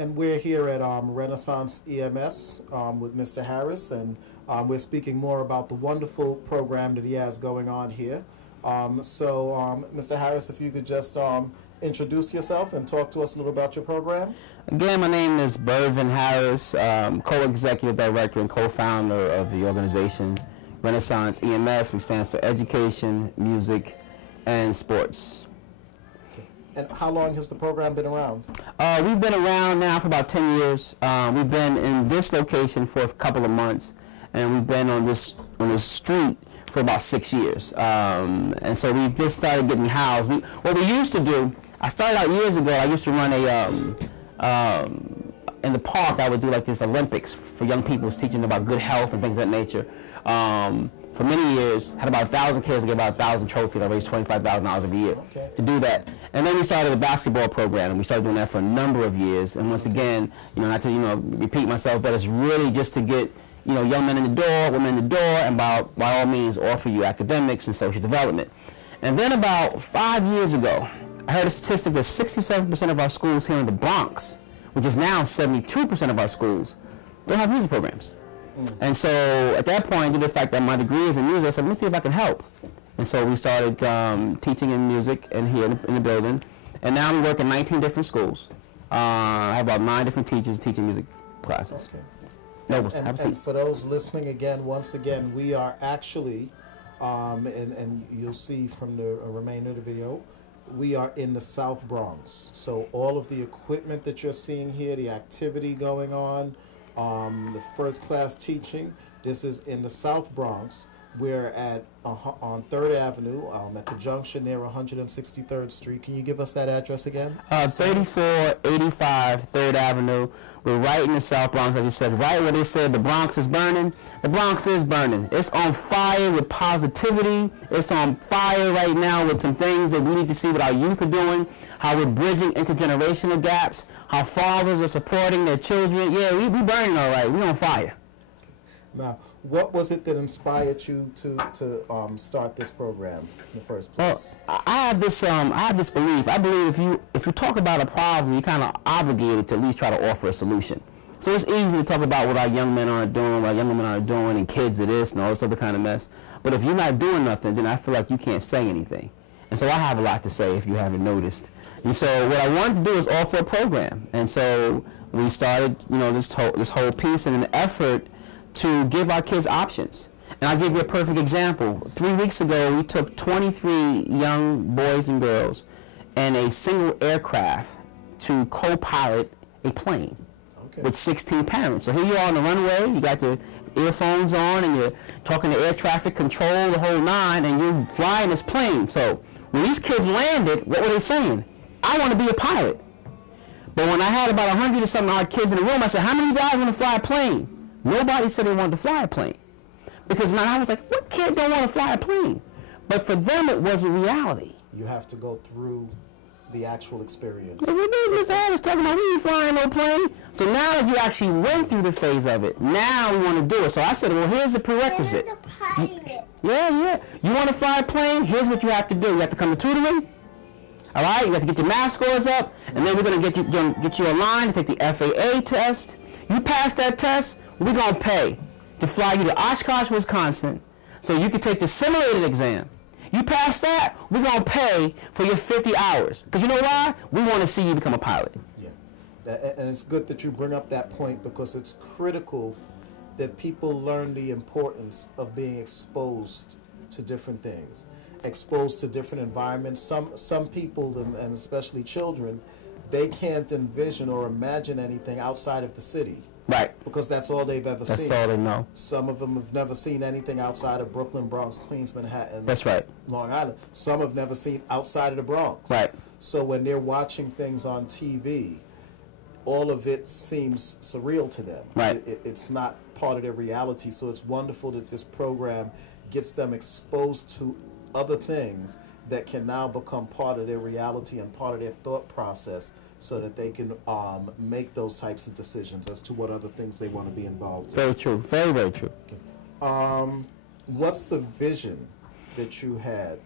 And we're here at Renaissance EMS with Mr. Harris, and we're speaking more about the wonderful program that he has going on here. Mr. Harris, if you could just introduce yourself and talk to us a little about your program. Again, my name is Bervin Harris, co-executive director and co-founder of the organization Renaissance EMS, which stands for Education, Music, and Sports. And how long has the program been around? We've been around now for about 10 years. We've been in this location for a couple of months, and we've been on this street for about 6 years. And so we just started getting housed. What we used to do, I started out years ago, I used to run in the park, I would do like this Olympics for young people, teaching about good health and things of that nature. For many years, had about 1,000 kids, get about 1,000 trophies. I raised $25,000 a year to do that. And then we started a basketball program, and we started doing that for a number of years. And once again, not to repeat myself, but it's really just to get young men in the door, women in the door, and by all means offer you academics and social development. And then about 5 years ago, I heard a statistic that 67% of our schools here in the Bronx, which is now 72% of our schools, don't have music programs. And so at that point, due to the fact that my degree is in music, I said, let me see if I can help. And so we started teaching in music here in the building. And now we work in 19 different schools. I have about 9 different teachers teaching music classes. Okay. And for those listening again, once again, we are actually, and you'll see from the remainder of the video, we are in the South Bronx. So all of the equipment that you're seeing here, the activity going on, the first class teaching, this is in the South Bronx. We're at on 3rd Avenue at the junction near 163rd Street. Can you give us that address again? 3485 3rd Avenue. We're right in the South Bronx, as you said, right where they said the Bronx is burning. The Bronx is burning. It's on fire with positivity. It's on fire right now with some things that we need to see what our youth are doing, how we're bridging intergenerational gaps, how fathers are supporting their children. Yeah, we burning all right. We on fire. Now, what was it that inspired you to start this program in the first place? Well, I have this belief. I believe if you talk about a problem, you're kind of obligated to at least try to offer a solution. So it's easy to talk about what our young men aren't doing, what our young women aren't doing, and kids of this and all this other kind of mess. But if you're not doing nothing, then I feel like you can't say anything. And so I have a lot to say if you haven't noticed. And so what I wanted to do is offer a program. And so we started, this whole piece in an effort to give our kids options. And I'll give you a perfect example. 3 weeks ago, we took 23 young boys and girls in a single aircraft to co-pilot a plane with 16 parents. So here you are on the runway, you got your earphones on, and you're talking to air traffic control, the whole nine, and you're flying this plane. So when these kids landed, what were they saying? I want to be a pilot. But when I had about 100 or something odd kids in the room, I said, how many of you guys want to fly a plane? Nobody said they wanted to fly a plane. Because now I was like, what kid don't want to fly a plane? But for them, it wasn't reality. You have to go through the actual experience. Mr. Harris talking about, we ain't flying no plane. So now that you actually went through the phase of it, now we want to do it. So I said, well, here's the prerequisite. Yeah. You want to fly a plane? Here's what you have to do. You have to come to tutoring. All right? You have to get your math scores up. And then we're going to get you a line to take the FAA test. You pass that test, we're going to pay to fly you to Oshkosh, Wisconsin, so you can take the simulated exam. You pass that, we're going to pay for your 50 hours. Because you know why? We want to see you become a pilot. Yeah. And it's good that you bring up that point, because it's critical that people learn the importance of being exposed to different things, exposed to different environments. Some people, and especially children, they can't envision or imagine anything outside of the city. Right. Because that's all they've ever seen. That's all they know. Some of them have never seen anything outside of Brooklyn, Bronx, Queens, Manhattan. That's right. Long Island. Some have never seen outside of the Bronx. Right. So when they're watching things on TV, all of it seems surreal to them. Right. It's not part of their reality. So it's wonderful that this program gets them exposed to other things that can now become part of their reality and part of their thought process, so that they can make those types of decisions as to what other things they want to be involved in. Very true. Very, very true. What's the vision that you had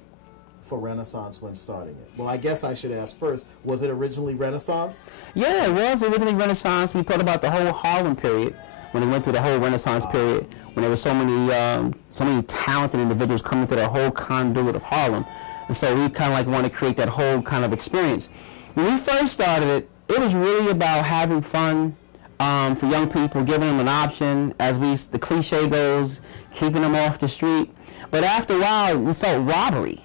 for Renaissance when starting it? Well, I guess I should ask first, was it originally Renaissance? Yeah, it was originally Renaissance. We thought about the whole Harlem period, when it went through the whole Renaissance period, when there were so many talented individuals coming through the whole conduit of Harlem. And so we kind of like want to create that whole kind of experience. When we first started it, it was really about having fun for young people, giving them an option, as the cliche goes, keeping them off the street. But after a while, we felt robbery.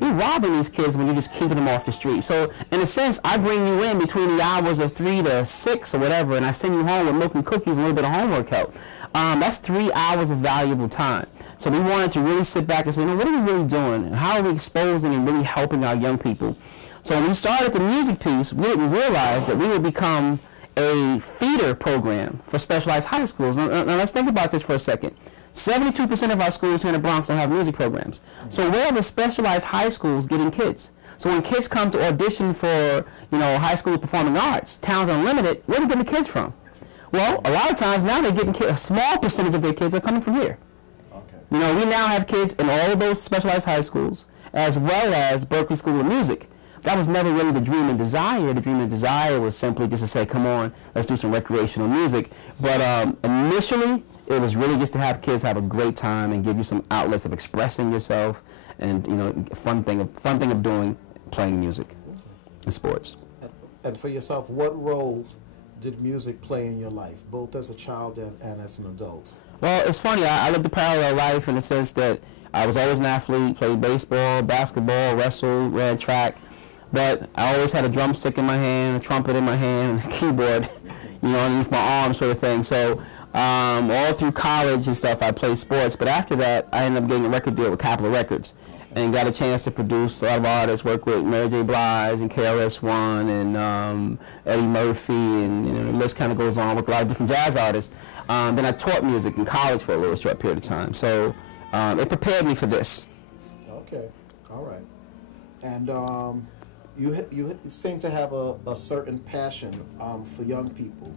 You're robbing these kids when you're just keeping them off the street. So, in a sense, I bring you in between the hours of 3 to 6 or whatever, and I send you home with milk and cookies and a little bit of homework help. That's 3 hours of valuable time. So we wanted to really sit back and say, what are we really doing? And how are we exposing and really helping our young people? So when we started the music piece, we didn't realize that we would become a feeder program for specialized high schools. Now let's think about this for a second. 72% of our schools here in the Bronx don't have music programs. So where are the specialized high schools getting kids? So when kids come to audition for, high school performing arts, Towns Unlimited, where are they getting the kids from? Well, a lot of times now they're getting a small percentage of their kids are coming from here. Okay. We now have kids in all of those specialized high schools, as well as Berkeley School of Music. That was never really the dream and desire. The dream and desire was simply just to say, come on, let's do some recreational music. But initially, it was really just to have kids have a great time and give you some outlets of expressing yourself, and fun thing of doing, playing music and sports. And for yourself, what role did music play in your life, both as a child and as an adult? Well, it's funny. I lived a parallel life in the sense that I was always an athlete, played baseball, basketball, wrestled, ran track. But I always had a drumstick in my hand, a trumpet in my hand, and a keyboard, underneath my arm, sort of thing. So all through college and stuff, I played sports. But after that, I ended up getting a record deal with Capitol Records, and got a chance to produce a lot of artists, work with Mary J. Blige and KRS-One and Eddie Murphy, and the list kind of goes on, with a lot of different jazz artists. Then I taught music in college for a little short period of time. So it prepared me for this. Okay, all right. And you seem to have a certain passion for young people.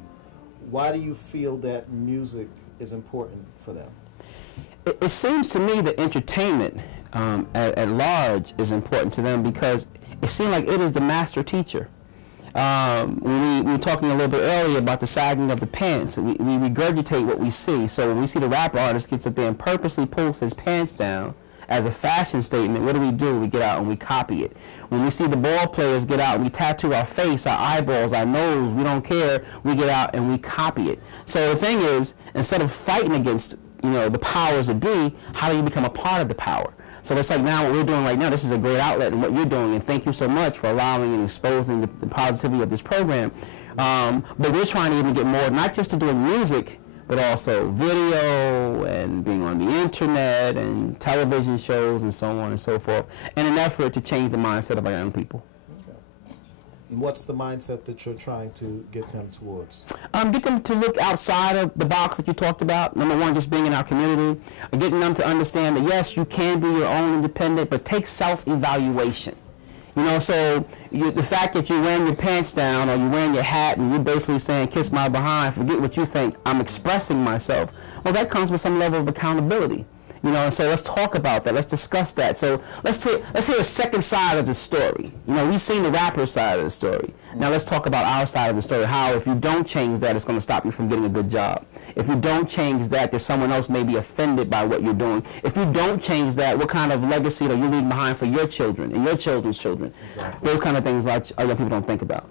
Why do you feel that music is important for them? It seems to me that entertainment at large is important to them, because it seems like it is the master teacher. We were talking a little bit earlier about the sagging of the pants. We regurgitate what we see. So when we see the rap artist gets up there and purposely pulls his pants down as a fashion statement, what do? We get out and we copy it. When we see the ball players get out and we tattoo our face, our eyeballs, our nose, we don't care, we get out and we copy it. So the thing is, instead of fighting against the powers that be, how do you become a part of the power? So it's like now what we're doing right now, this is a great outlet in what you're doing, and thank you so much for allowing and exposing the positivity of this program. But we're trying to even get more, not just to doing music, but also video and being on the internet and television shows and so on and so forth, in an effort to change the mindset of our young people. Okay. And what's the mindset that you're trying to get them towards? Get them to look outside of the box that you talked about. Number one, just being in our community. Getting them to understand that, yes, you can be your own independent, but take self-evaluation. So the fact that you're wearing your pants down or you're wearing your hat and you're basically saying, kiss my behind, forget what you think, I'm expressing myself. Well, that comes with some level of accountability. And so let's talk about that. Let's discuss that. So let's hear a second side of the story. We've seen the rapper side of the story. Now let's talk about our side of the story. How if you don't change that, it's going to stop you from getting a good job. If you don't change that, there's someone else may be offended by what you're doing. If you don't change that, what kind of legacy are you leaving behind for your children and your children's children? Exactly. Those kind of things our young people don't think about.